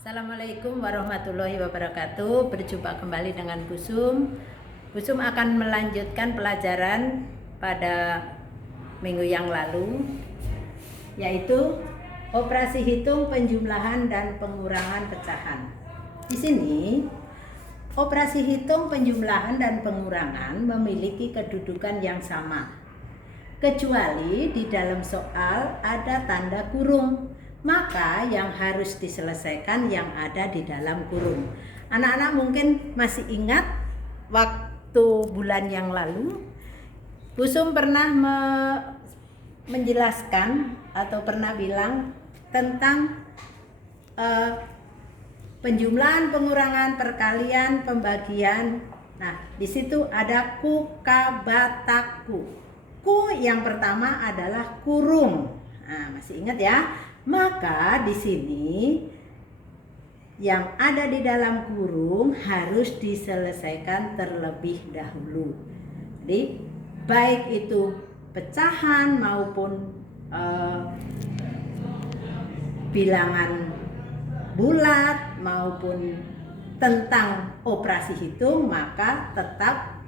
Assalamualaikum warahmatullahi wabarakatuh. Berjumpa kembali dengan Bu Sum. Bu Sum akan melanjutkan pelajaran pada minggu yang lalu, yaitu operasi hitung, penjumlahan, dan pengurangan pecahan. Di sini, operasi hitung, penjumlahan, dan pengurangan memiliki kedudukan yang sama, kecuali di dalam soal ada tanda kurung. Maka yang harus diselesaikan yang ada di dalam kurung. Anak-anak mungkin masih ingat waktu bulan yang lalu Bu Sum pernah menjelaskan atau pernah bilang tentang penjumlahan, pengurangan, perkalian, pembagian. Nah, di situ ada kukabataku. Ku yang pertama adalah kurung. Nah, masih ingat ya? Maka di sini yang ada di dalam kurung harus diselesaikan terlebih dahulu. Jadi baik itu pecahan maupun bilangan bulat maupun tentang operasi hitung, maka tetap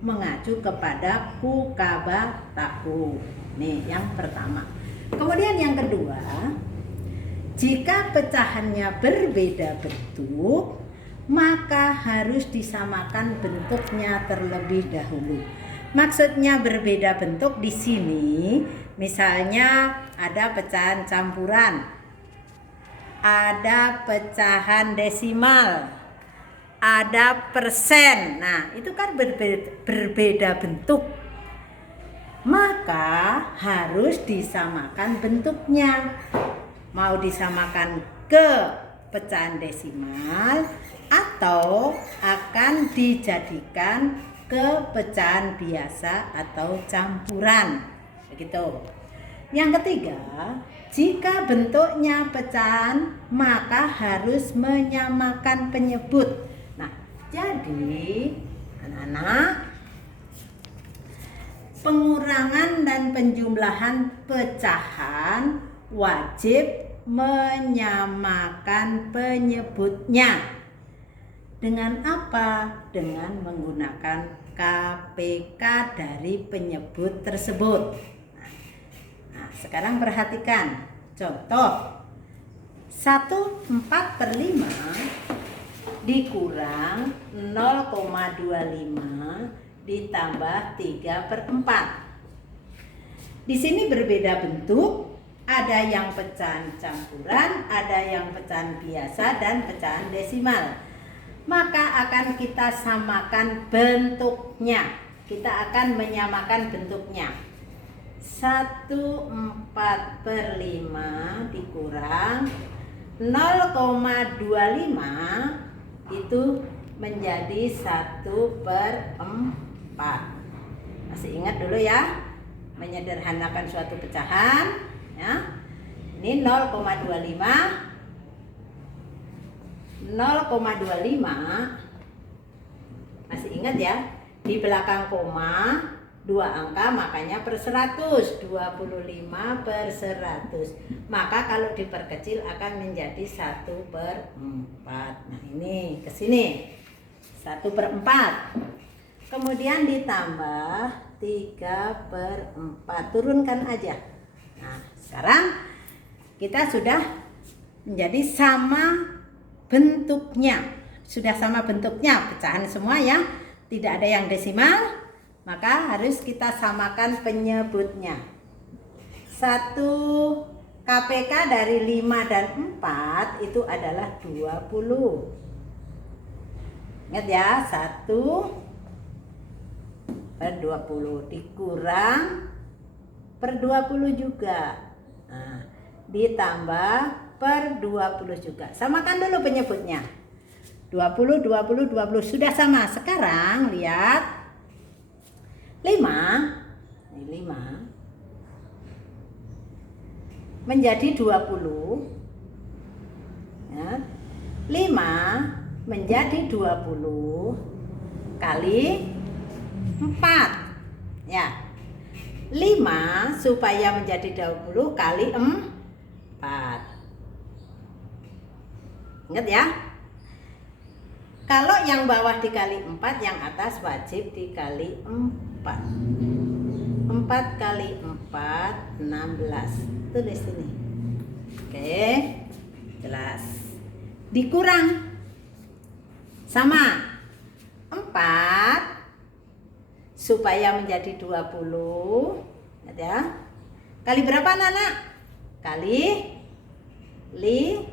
mengacu kepada kukabataku. Nih yang pertama. Kemudian yang kedua, jika pecahannya berbeda bentuk, maka harus disamakan bentuknya terlebih dahulu. Maksudnya berbeda bentuk di sini, misalnya ada pecahan campuran, ada pecahan desimal, ada persen. Nah, itu kan berbeda bentuk. Maka harus disamakan bentuknya. Mau disamakan ke pecahan desimal atau akan dijadikan ke pecahan biasa atau campuran. Begitu. Yang ketiga, jika bentuknya pecahan, maka harus menyamakan penyebut. Nah, jadi anak-anak, pengurangan dan penjumlahan pecahan wajib menyamakan penyebutnya. Dengan apa? Dengan menggunakan KPK dari penyebut tersebut. Nah, sekarang perhatikan contoh 1/4/5 dikurang 0,25 ditambah 3/4. Di sini berbeda bentuk, ada yang pecahan campuran, ada yang pecahan biasa dan pecahan desimal. Maka akan kita samakan bentuknya. Kita akan menyamakan bentuknya. 1/4/5 dikurang 0,25 itu menjadi 1/4. Masih ingat dulu ya, menyederhanakan suatu pecahan ya. Ini 0,25 masih ingat ya, di belakang koma 2 angka, makanya per 100, 25/100. Maka kalau diperkecil akan menjadi 1/4. Nah, ini ke sini 1/4. Kemudian ditambah 3/4. Turunkan aja. Nah, sekarang kita sudah menjadi sama bentuknya. Sudah sama bentuknya, pecahan semua ya. Tidak ada yang desimal, maka harus kita samakan penyebutnya. 1 KPK dari 5 dan 4 itu adalah 20. Ingat ya, 1/20 dikurang per 20 juga. Nah, ditambah per 20 juga. Samakan dulu penyebutnya. 20, 20, 20 sudah sama. Sekarang lihat 5. Ini 5 menjadi 20. Ya. 5 menjadi 20 kali 4. Ya. 5 supaya menjadi 20 kali 4. Ingat ya. Kalau yang bawah dikali 4, yang atas wajib dikali 4. 4 kali 4, 16. Tulis ini. Oke, jelas. Dikurang sama 4 supaya menjadi 20. Lihat ya. Kali berapa anak-anak? Kali 5.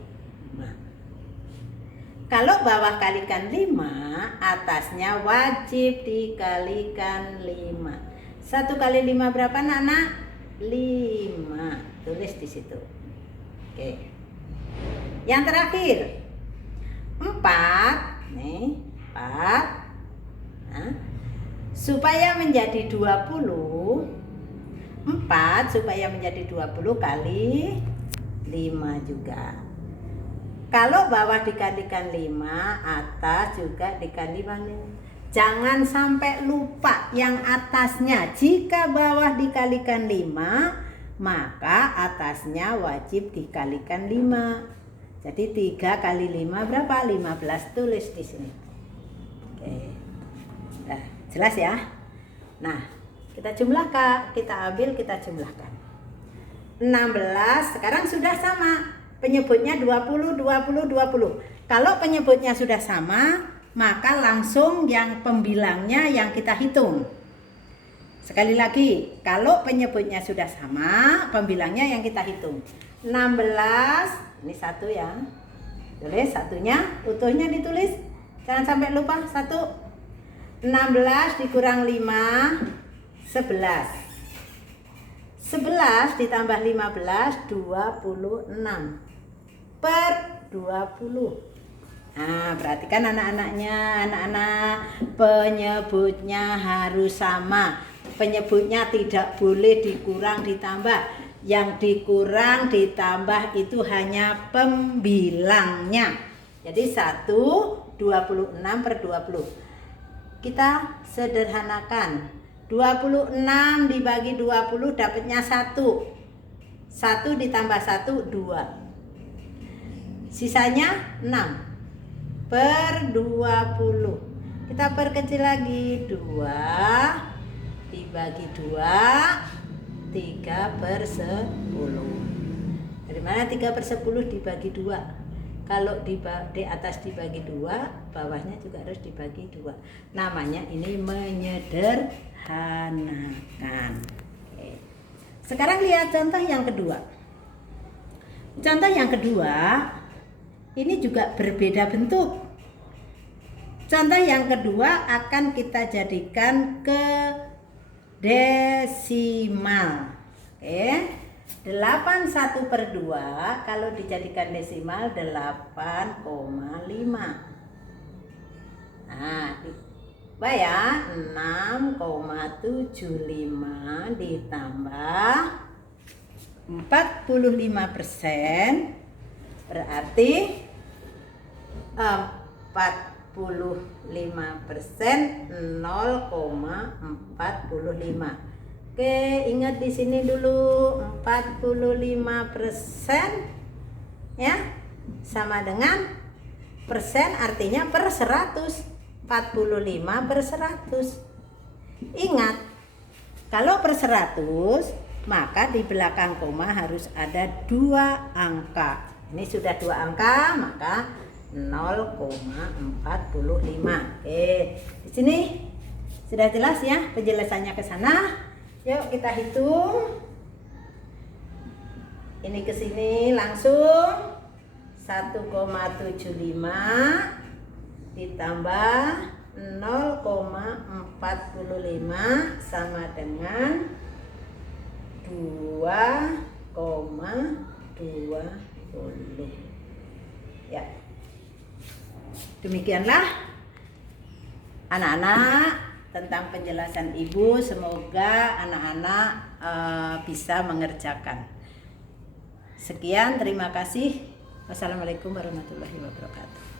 Kalau bawah kalikan 5, atasnya wajib dikalikan 5. 1 kali 5 berapa anak-anak? 5. Tulis di situ. Oke. Yang terakhir 4. Nih, 4. Nah, supaya menjadi 20, 4 supaya menjadi 20 kali 5 juga. Kalau bawah dikalikan 5, atas juga dikalikan 5. Jangan sampai lupa yang atasnya. Jika bawah dikalikan 5, maka atasnya wajib dikalikan 5. Jadi 3 kali 5 berapa? 15. Tulis di sini. Oke. Nah, jelas ya? Nah, kita jumlahkan, kita ambil, kita jumlahkan. 16 sekarang sudah sama. Penyebutnya 20, 20, 20. Kalau penyebutnya sudah sama, maka langsung yang pembilangnya yang kita hitung. Sekali lagi, kalau penyebutnya sudah sama, pembilangnya yang kita hitung. 16, ini 1 ya. Tulis satunya, utuhnya ditulis. Jangan sampai lupa, 1. 16 dikurang 5, 11. 11 ditambah 15, 26. Per 20. Nah, perhatikan anak-anaknya. Anak-anak, penyebutnya harus sama. Penyebutnya tidak boleh dikurang ditambah. Yang dikurang ditambah itu hanya pembilangnya. Jadi 1, 26 per 20. Kita sederhanakan. 26 dibagi 20 dapatnya 1. 1 ditambah 1, 2. Sisanya 6 per 20. Kita perkecil lagi. 2 dibagi 2, 3 per 10. Dari mana 3 per 10 dibagi 2? Kalau di atas dibagi 2, bawahnya juga harus dibagi 2. Namanya ini menyederhanakan. Oke. Sekarang lihat contoh yang kedua. Contoh yang kedua ini juga berbeda bentuk. Contoh yang kedua akan kita jadikan ke desimal. Oke. 81 per 2 kalau dijadikan desimal 8,5. Nah, coba ya, 6,75 ditambah 45% berarti 45% 0,45. Oke, ingat di sini dulu 45% ya sama dengan persen, artinya per 100. 45 per 100. Ingat, kalau per 100 maka di belakang koma harus ada 2 angka. Ini sudah 2 angka, maka 0,45. Oke, di sini sudah jelas ya penjelasannya ke sana. Yuk kita hitung. Ini ke sini langsung 1,75 ditambah 0,45 sama dengan 2,20. Ya. Demikianlah anak-anak tentang penjelasan ibu. Semoga anak-anak bisa mengerjakan. Sekian, terima kasih. Wassalamualaikum warahmatullahi wabarakatuh.